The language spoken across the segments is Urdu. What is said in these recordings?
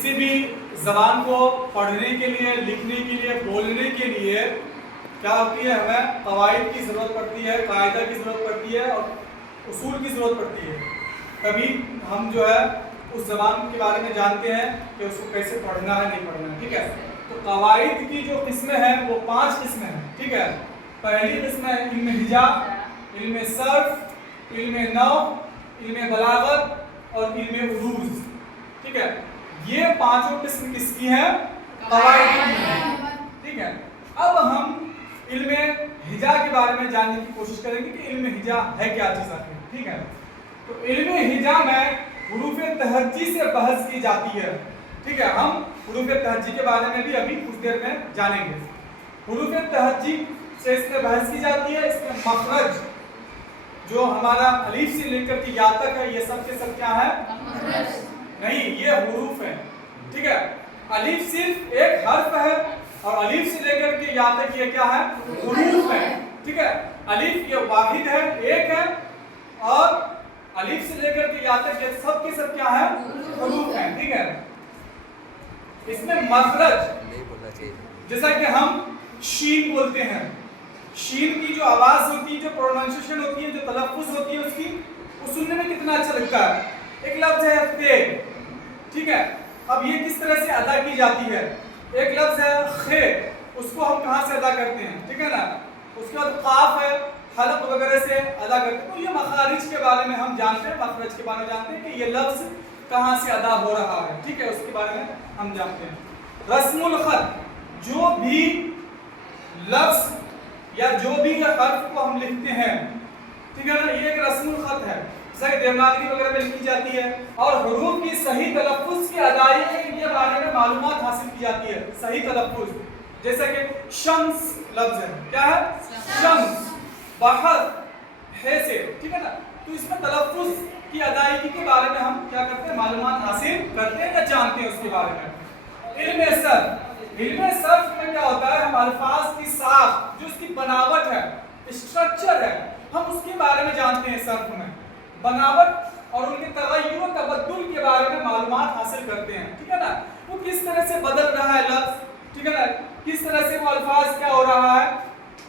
کسی بھی زبان کو پڑھنے کے لیے، لکھنے کے لیے، بولنے کے لیے کیا ہوتی ہے؟ ہمیں قواعد کی ضرورت پڑتی ہے، قاعدہ کی ضرورت پڑتی ہے اور اصول کی ضرورت پڑتی ہے. تبھی ہم جو ہے اس زبان کے بارے میں جانتے ہیں کہ اس کو کیسے پڑھنا ہے، نہیں پڑھنا ہے. ٹھیک ہے. تو قواعد کی جو قسمیں ہیں وہ 5 قسمیں ہیں. ٹھیک ہے. پہلی قسم ہے علم ہجا، علم صرف، علم نحو، علم بلاغت اور علم عروض. ٹھیک ہے. یہ 5 قسم کس کی ہیں؟ قواعد کی ہیں. ٹھیک ہے. اب ہم علم ہجا کے بارے میں جاننے کی کوشش کریں گے کہ علم ہجا ہے کیا چیز آخر. ٹھیک ہے. تو علم ہجا میں حروف تہجی سے بحث کی جاتی ہے. ٹھیک ہے. ہم حروف تہجی کے بارے میں بھی ابھی کچھ دیر میں جانیں گے. حروف تہجی سے اس میں بحث کی جاتی ہے. اس میں مخرج جو ہمارا الف سے لے کر کے یا تک ہے، یہ سب کے سب کیا ہے؟ مخرج نہیں، یہ حروف ہیں. ٹھیک ہے. الف صرف ایک حرف ہے اور الف سے لے کر کے یا تک یہ کیا ہے؟ حروف ہیں. ٹھیک ہے. الف یہ واحد ہے، ایک ہے، اور الف سے لے کر کے یا تک یہ سب کے سب کیا ہے؟ حروف ہیں. ٹھیک ہے. اس میں مخرج جیسا کہ ہم شین بولتے ہیں، شین کی جو آواز ہوتی ہے، جو پروننسیشن ہوتی ہے، جو تلفظ ہوتی ہے اس کی، وہ سننے میں کتنا اچھا لگتا ہے. ایک لفظ ہے تے. ٹھیک ہے. اب یہ کس طرح سے ادا کی جاتی ہے؟ ایک لفظ ہے خے، اس کو ہم کہاں سے ادا کرتے ہیں؟ ٹھیک ہے نا. اس کے بعد قاف ہے، حلق وغیرہ سے ادا کرتے ہیں. تو یہ مخارج کے بارے میں ہم جانتے ہیں، مخرج کے بارے میں جانتے ہیں کہ یہ لفظ کہاں سے ادا ہو رہا ہے. ٹھیک ہے. اس کے بارے میں ہم جانتے ہیں. رسم الخط، جو بھی لفظ یا جو بھی حرف کو ہم لکھتے ہیں، ٹھیک ہے نا، یہ ایک رسم الخط ہے جیسا کہ دیوناگری وغیرہ میں لکھی جاتی ہے. اور حروف کی صحیح تلفظ کی ادائیگی کے بارے میں معلومات حاصل کی جاتی ہے. صحیح تلفظ جیسا کہ شمس لفظ ہے، کیا ہے؟ شمس. بحر ہے سے. ٹھیک ہے نا. تو اس میں تلفظ کی ادائیگی کے بارے میں ہم کیا کرتے ہیں؟ معلومات حاصل کرتے ہیں یا جانتے ہیں اس کے بارے میں. علم صرف، علم صرف میں کیا ہوتا ہے؟ ہم الفاظ کی ساخت، جو اس کی بناوٹ ہے، اسٹرکچر ہے، ہم اس کے بارے میں جانتے ہیں. صرف میں بناوٹ اور ان کے تغیر و تبدل کے بارے میں معلومات حاصل کرتے ہیں. ٹھیک ہے نا. وہ کس طرح سے بدل رہا ہے لفظ، ٹھیک ہے نا، کس طرح سے وہ الفاظ کیا ہو رہا ہے،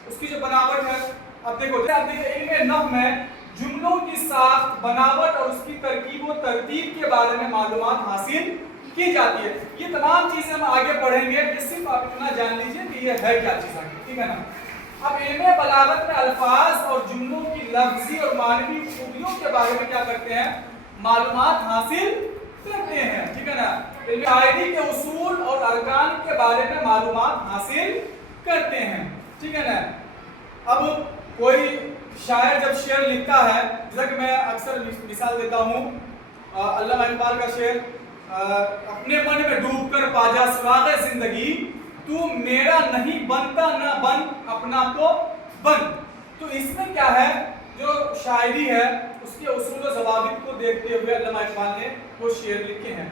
اس کی جو بناوٹ ہے. اب دیکھو علم نحو میں جملوں کی ساخت، بناوٹ اور اس کی ترکیب و ترتیب کے بارے میں معلومات حاصل کی جاتی ہے. یہ تمام چیزیں ہم آگے پڑھیں گے. صرف آپ اتنا جان لیجئے کہ یہ ہے کیا چیز آگے. ٹھیک ہے نا. اب علم بلاغت میں الفاظ اور جملوں کی لفظی اور معنوی خوبیوں کے بارے میں کیا کرتے ہیں؟ معلومات حاصل کرتے ہیں. ٹھیک ہے نا. علم شاعری کے اصول اور ارکان کے بارے میں معلومات حاصل کرتے ہیں. ٹھیک ہے نا. اب کوئی شاعر جب شعر لکھتا ہے، جیسا کہ میں اکثر مثال دیتا ہوں، علامہ اقبال کا شعر، اپنے من میں ڈوب کر پا جا سراغ زندگی، تو میرا نہیں بنتا نہ بن اپنا تو بن. تو اس میں کیا ہے؟ جو شاعری ہے اس کے اصول و ضوابط کو دیکھتے ہوئے علامہ اقبال نے وہ شعر لکھے ہیں.